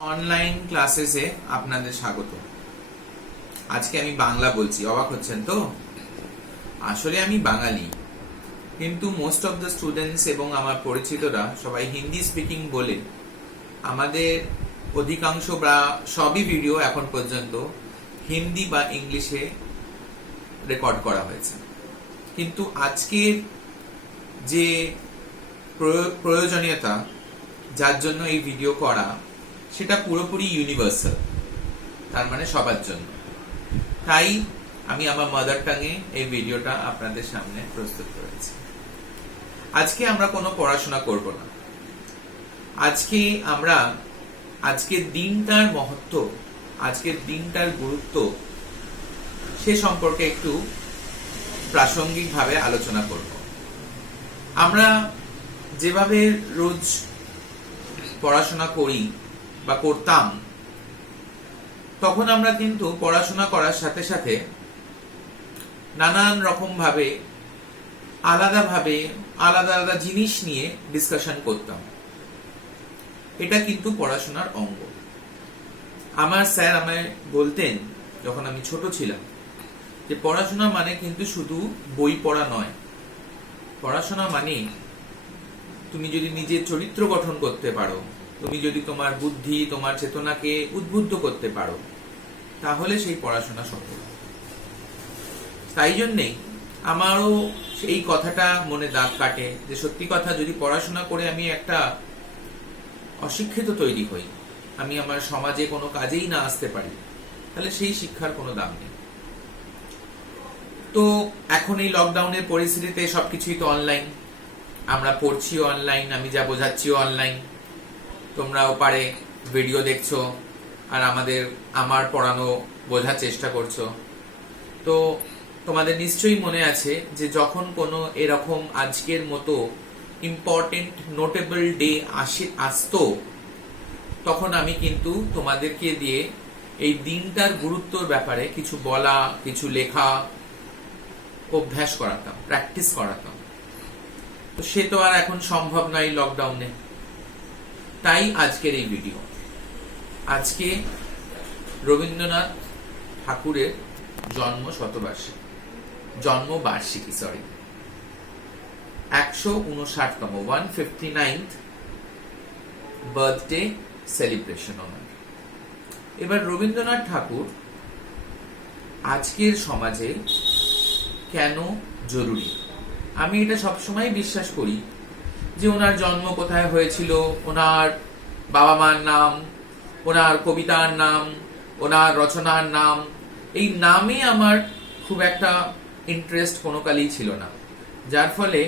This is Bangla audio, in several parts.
অনলাইন ক্লাসেসে আপনাদের স্বাগত। আজকে আমি বাংলা বলছি, অবাক হচ্ছেন তো? আসলে আমি বাঙালি, কিন্তু মোস্ট অফ দ্য স্টুডেন্টস এবং আমার পরিচিতরা সবাই হিন্দি স্পিকিং বলে আমাদের অধিকাংশ বা সবই ভিডিও এখন পর্যন্ত হিন্দি বা ইংলিশে রেকর্ড করা হয়েছে। কিন্তু আজকের যে প্রয়োজনীয়তা যার জন্য এই ভিডিও করা, সেটা পুরোপুরি ইউনিভার্সাল, তার মানে সবার জন্য। তাই আমি আমার মাদার টাঙে এই ভিডিওটা আপনাদের সামনে প্রস্তুত করেছি। আজকে আমরা কোনো পড়াশোনা করব না। আজকে আমরা আজকের দিনটার মহত্ব, আজকের দিনটার গুরুত্ব, সে সম্পর্কে একটু প্রাসঙ্গিকভাবে আলোচনা করব। আমরা যেভাবে রোজ পড়াশোনা করি বা করতাম, তখন আমরা কিন্তু পড়াশোনা করার সাথে সাথে নানান রকম ভাবে আলাদা আলাদা জিনিস নিয়ে ডিসকাশন করতাম। এটা কিন্তু পড়াশোনার অঙ্গ। আমার স্যার আমায় বলতেন যখন আমি ছোট ছিলাম যে পড়াশোনা মানে কিন্তু শুধু বই পড়া নয়। পড়াশোনা মানে তুমি যদি নিজের চরিত্র গঠন করতে পারো, তুমি যদি তোমার বুদ্ধি, তোমার চেতনাকে উদ্বুদ্ধ করতে পারো, তাহলে সেই পড়াশোনা সফল। তাই জন্যেই আমারও এই কথাটা মনে দাগ কাটে যে সত্যি কথা, যদি পড়াশোনা করে আমি একটা অশিক্ষিত তৈরি হই, আমি আমার সমাজে কোনো কাজেই না আসতে পারি, তাহলে সেই শিক্ষার কোনো দাম নেই। তো এখন এই লকডাউনের পরিস্থিতিতে সবকিছুই তো অনলাইন, আমরা পড়ছিও অনলাইন, আমি যা বোঝাচ্ছিও অনলাইন, তোমরাও পারে ভিডিও দেখছো আর আমার পড়ানো বোঝার চেষ্টা করছো। তো তোমাদের নিশ্চয়ই মনে আছে যে যখন কোনো এরকম আজকের মতো ইম্পর্টেন্ট নোটেবল ডে আসতো, তখন আমি কিন্তু তোমাদেরকে দিয়ে এই দিনটার গুরুত্বর ব্যাপারে কিছু বলা, কিছু লেখা অভ্যাস করাতাম, প্র্যাকটিস করাতাম। তো সে তো আর এখন সম্ভব নয় লকডাউনে। তাই আজকের এই ভিডিও। আজকে রবীন্দ্রনাথ ঠাকুরের জন্মবার্ষিকী 159তম 159th বার্থডে সেলিব্রেশন ওনার। এবার রবীন্দ্রনাথ ঠাকুর আজকের সমাজে কেন জরুরি? আমি এটা সবসময় বিশ্বাস করি যে ওনার জন্ম কোথায় হয়েছিল, ওনার বাবা মার নাম, ওনার কবিতার নাম, ওনার রচনার নাম, এই নামে আমার খুব একটা ইন্টারেস্ট কোনো কালেই ছিল না। যার ফলে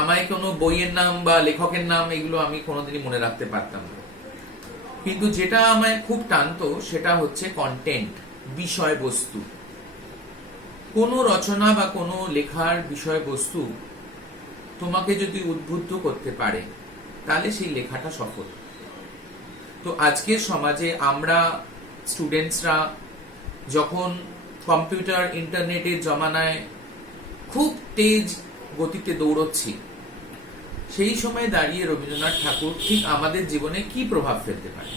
আমায় কোনো বইয়ের নাম বা লেখকের নাম এগুলো আমি কোনোদিনই মনে রাখতে পারতাম না। কিন্তু যেটা আমায় খুব টানতো সেটা হচ্ছে কন্টেন্ট, বিষয়বস্তু। কোনো রচনা বা কোনো লেখার বিষয়বস্তু তোমাকে যদি উদ্বুদ্ধ করতে পারে, তাহলে সেই লেখাটা সফল। তো আজকের সমাজে আমরা স্টুডেন্টসরা যখন কম্পিউটার, ইন্টারনেটের জমানায় খুব তেজ গতিতে দৌড়চ্ছি, সেই সময় দাঁড়িয়ে রবীন্দ্রনাথ ঠাকুর ঠিক আমাদের জীবনে কি প্রভাব ফেলতে পারে,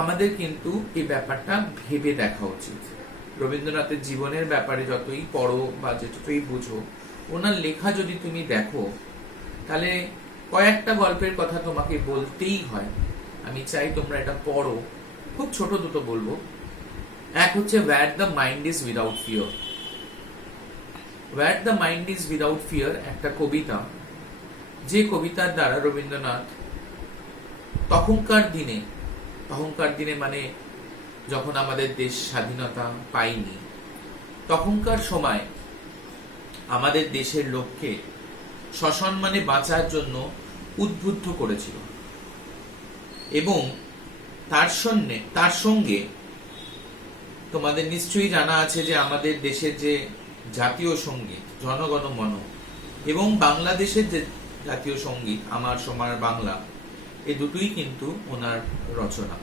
আমাদের কিন্তু এই ব্যাপারটা ভেবে দেখা উচিত। রবীন্দ্রনাথের জীবনের ব্যাপারে যতই পড়ো বা যতই বুঝো, ওনার লেখা যদি তুমি দেখো, তাহলে কয়েকটা গল্পের কথা তোমাকে বলতেই হয়। আমি চাই তোমরা এটা পড়ো। খুব ছোট দুটো বলবো। এক হচ্ছে what the mind is without fear. What the mind is without fear একটা কবিতা, যে কবিতার দ্বারা রবীন্দ্রনাথ তখনকার দিনে মানে যখন আমাদের দেশ স্বাধীনতা পায়নি, তখনকার সময় আমাদের দেশের লোককে সসম্মানে বাঁচার জন্য উদ্বুদ্ধ করেছিল। এবং তার সঙ্গে তোমাদের নিশ্চয়ই জানা আছে যে আমাদের দেশের যে জাতীয় সঙ্গীত জনগণ মন এবং বাংলাদেশের যে জাতীয় সঙ্গীত আমার সোনার বাংলা, এই দুটোই কিন্তু ওনার রচনা।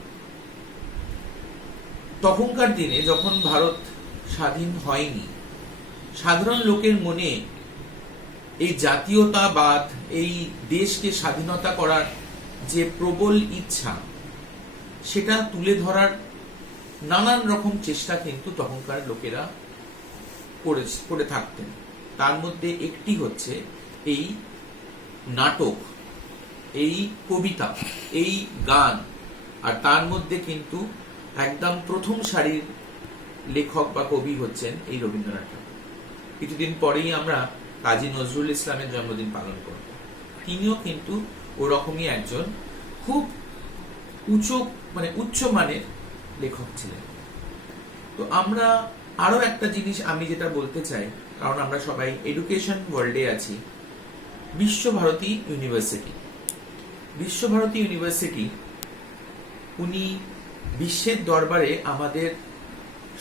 তখনকার দিনে যখন ভারত স্বাধীন হয়নি, সাধারণ লোকের মনে এই জাতীয়তাবাদ, এই দেশকে স্বাধীনতা করার যে প্রবল ইচ্ছা, সেটা তুলে ধরার নানান রকম চেষ্টা কিন্তু তখনকার লোকেরা করে থাকতেন। তার মধ্যে একটি হচ্ছে এই নাটক, এই কবিতা, এই গান। আর তার মধ্যে কিন্তু একদম প্রথম সারির লেখক বা কবি হচ্ছেন এই রবীন্দ্রনাথ ঠাকুর। কিছুদিন পরেই আমরা কাজী নজরুল ইসলামের জন্মদিন পালন করব। তিনিও কিন্তু ওরকমই একজন খুব উচ্চ মানের লেখক ছিলেন। তো আমরা আরো একটা জিনিস আমি যেটা বলতে চাই, কারণ আমরা সবাই এডুকেশন ওয়ার্ল্ডে আছি, বিশ্বভারতী ইউনিভার্সিটি উনি বিশ্বের দরবারে আমাদের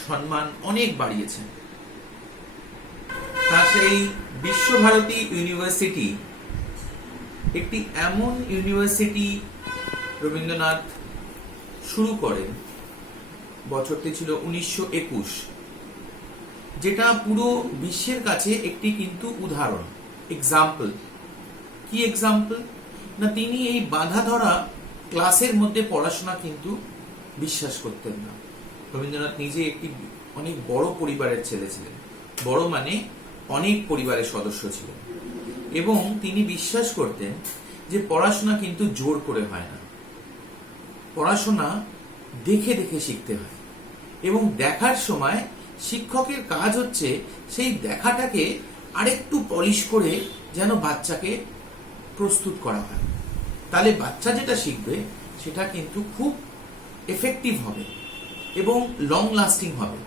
সম্মান অনেক বাড়িয়েছেন। তা সেই বিশ্বভারতী ইউনিভার্সিটি একটি এমন ইউনিভার্সিটি রবীন্দ্রনাথ শুরু করেন, বছরটি ছিল 1921, যেটা পুরো বিশ্বের কাছে একটি কিন্তু উদাহরণ, এক্সাম্পল। কি এক্সাম্পল না, তিনি এই বাধা ধরা ক্লাসের মধ্যে পড়াশোনা কিন্তু বিশ্বাস করতেন না। রবীন্দ্রনাথ নিজে একটি অনেক বড় পরিবারের ছেলে ছিলেন, বড় মানে অনেক পরিবারের সদস্য ছিলেন, এবং তিনি বিশ্বাস করতেন যে পড়াশোনা কিন্তু জোর করে হয় না, পড়াশোনা দেখে দেখে শিখতে হয়। এবং দেখার সময় শিক্ষকের কাজ হচ্ছে সেই দেখাটাকে আরেকটু পলিশ করে যেন বাচ্চাকে প্রস্তুত করা হয়, তাহলে বাচ্চা যেটা শিখবে সেটা কিন্তু খুব এফেক্টিভ হবে এবং লং লাস্টিং হবে।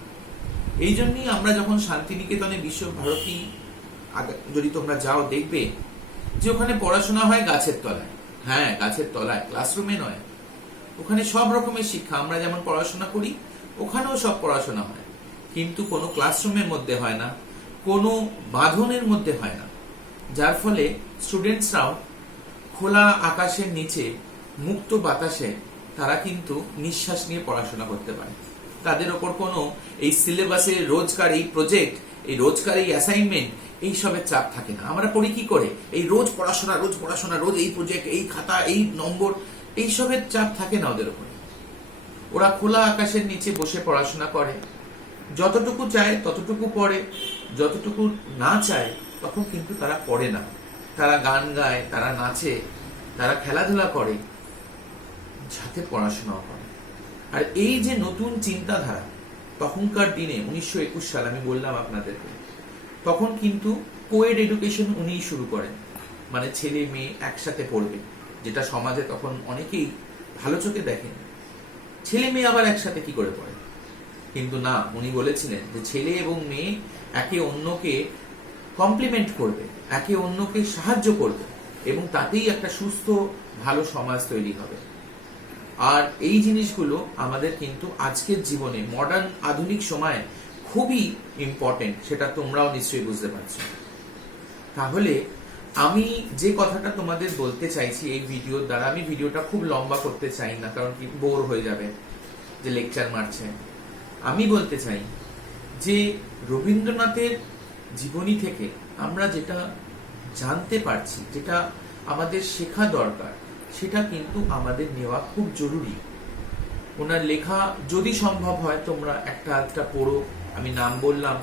এই জন্যই আমরা যখন শান্তিনিকেতনে বিশ্বভারতী যদি তোমরা যাও, দেখবে যে ওখানে পড়াশোনা হয় গাছের তলায়। হ্যাঁ, গাছের তলায়, ক্লাসরুমে নয়। ওখানে সব রকমের শিক্ষা, আমরা যেমন পড়াশোনা করি ওখানেও সব পড়াশোনা হয়, কিন্তু কোনো ক্লাসরুমের মধ্যে হয় না, কোনো বাঁধনের মধ্যে হয় না, যার ফলে স্টুডেন্টসরাও খোলা আকাশের নিচে মুক্ত বাতাসে তারা কিন্তু নিঃশ্বাস নিয়ে পড়াশোনা করতে পারে। তাদের ওপর কোনো এই সিলেবাসের রোজকার এই প্রজেক্ট, এই রোজকার এই অ্যাসাইনমেন্ট, এইসবের চাপ থাকে না। আমরা পড়ি কি করে, এই রোজ পড়াশোনা, রোজ এই প্রজেক্ট, এই খাতা, এই নম্বর, এইসবের চাপ থাকে না ওদের উপরে। ওরা খোলা আকাশের নিচে বসে পড়াশোনা করে, যতটুকু চায় ততটুকু পড়ে, যতটুকু না চায় তখন কিন্তু তারা পড়ে না। তারা গান গায়, তারা নাচে, তারা খেলাধুলা করে, সাথে পড়াশোনাও করে। আর এই যে নতুন চিন্তাধারা তখনকার দিনে 1921 সাল, আমি বললাম আপনাদেরকে, তখন কিন্তু কোয়েড এডুকেশন উনিই শুরু করেন, মানে ছেলে মেয়ে একসাথে পড়বে, যেটা সমাজে তখন অনেকেই ভালো চোখে দেখেন। ছেলে মেয়ে আবার একসাথে কি করে পড়ে? কিন্তু না, উনি বলেছিলেন যে ছেলে এবং মেয়ে একে অন্যকে কমপ্লিমেন্ট করবে, একে অন্যকে সাহায্য করবে, এবং তাতেই একটা সুস্থ ভালো সমাজ তৈরি হবে। আর এই জিনিসগুলো আমাদের কিন্তু আজকের জীবনে, মডার্ন আধুনিক সময়ে খুবই ইম্পর্টেন্ট, সেটা তোমরাও নিশ্চয়ই বুঝতে পারছো। তাহলে আমি যে কথাটা তোমাদের বলতে চাইছি এই ভিডিওর দ্বারা, আমি ভিডিওটা খুব লম্বা করতে চাই না, কারণ কি বোর হয়ে যাবে যে লেকচার মারছে। আমি বলতে চাই যে রবীন্দ্রনাথের জীবনী থেকে আমরা যেটা জানতে পারছি, যেটা আমাদের শেখা দরকার, সেটা কিন্তু আমাদের নেওয়া খুব জরুরি। ওনার লেখা যদি সম্ভব হয় তোমরা একটা পড়ো। আমি নাম বললাম,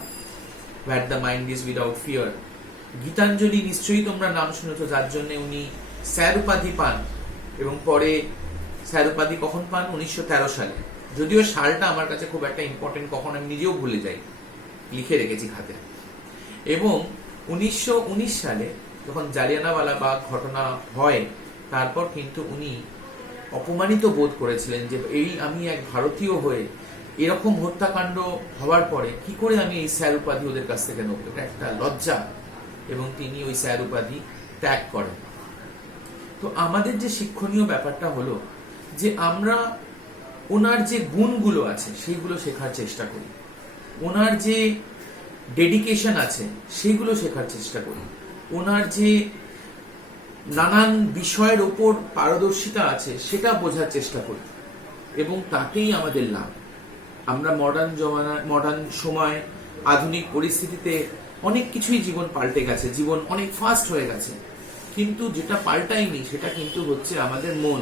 what the mind is without fear. Gitanjali নিশ্চয়ই তোমরা নাম শুনেছো, যার জন্য উনি স্যার উপাধি পান, এবং পরে স্যার উপাধি কখন পান? 1913 সালে। যদিও সালটা আমার কাছে খুব একটা ইম্পর্টেন্ট, কখন আমি নিজেও ভুলে যাই, লিখে রেখেছি খাতে। এবং 1919 সালে যখন জালিয়ানওয়ালা বাগ ঘটনা হয়, তারপর কিন্তু উনি অপমানিত বোধ করেছিলেন যে এই আমি এক ভারতীয় হয়ে এরকম হত্যাকাণ্ড হওয়ার পরে কি করে আমি এই স্যার উপাধি ওদের কাছ থেকে নেব, এটা একটা লজ্জা। এবং তিনি ওই স্যার উপাধি ত্যাগ করেন। তো আমাদের যে শিক্ষণীয় ব্যাপারটা হলো যে আমরা ওনার যে গুণগুলো আছে সেইগুলো শেখার চেষ্টা করি, ওনার যে ডেডিকেশন আছে সেইগুলো শেখার চেষ্টা করি, ওনার যে নানান বিষয়ের ওপর পারদর্শিতা আছে সেটা বোঝার চেষ্টা করি, এবং তাতেই আমাদের লাভ। আমরা মডার্ন সময়, আধুনিক পরিস্থিতিতে অনেক কিছুই জীবন পাল্টে গেছে, জীবন অনেক ফাস্ট হয়ে গেছে, কিন্তু যেটা পাল্টায়নি সেটা কিন্তু হচ্ছে আমাদের মন।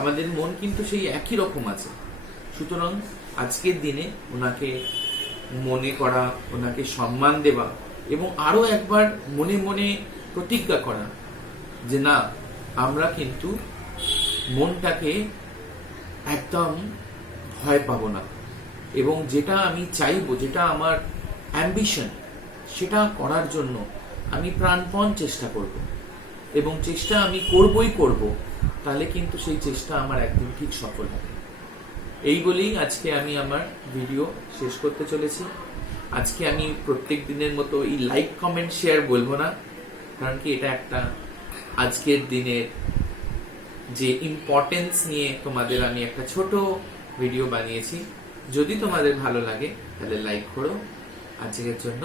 আমাদের মন কিন্তু সেই একই রকম আছে। সুতরাং আজকের দিনে ওনাকে মনে করা, ওনাকে সম্মান দেওয়া এবং আরো একবার মনে মনে প্রতিজ্ঞা করা যে না, আমরা কিন্তু মনটাকে একদম ভয় পাবো না, এবং যেটা আমি চাইবো, যেটা আমার অ্যাম্বিশন, সেটা করার জন্য আমি প্রাণপণ চেষ্টা করব, এবং চেষ্টা আমি করবই করব। তাহলে কিন্তু সেই চেষ্টা আমার একদিন ঠিক সফল হবে। এই বলেই আজকে আমি আমার ভিডিও শেষ করতে চলেছি। আজকে আমি প্রত্যেক দিনের মতো এই লাইক কমেন্ট শেয়ার বলবো না, কারণ কি এটা একটা আজকের দিনের যে ইম্পর্টেন্স নিয়ে তোমাদের আমি একটা ছোট ভিডিও বানিয়েছি। যদি তোমাদের ভালো লাগে তাহলে লাইক করো। আজকের জন্য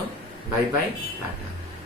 বাই বাই, টাটা।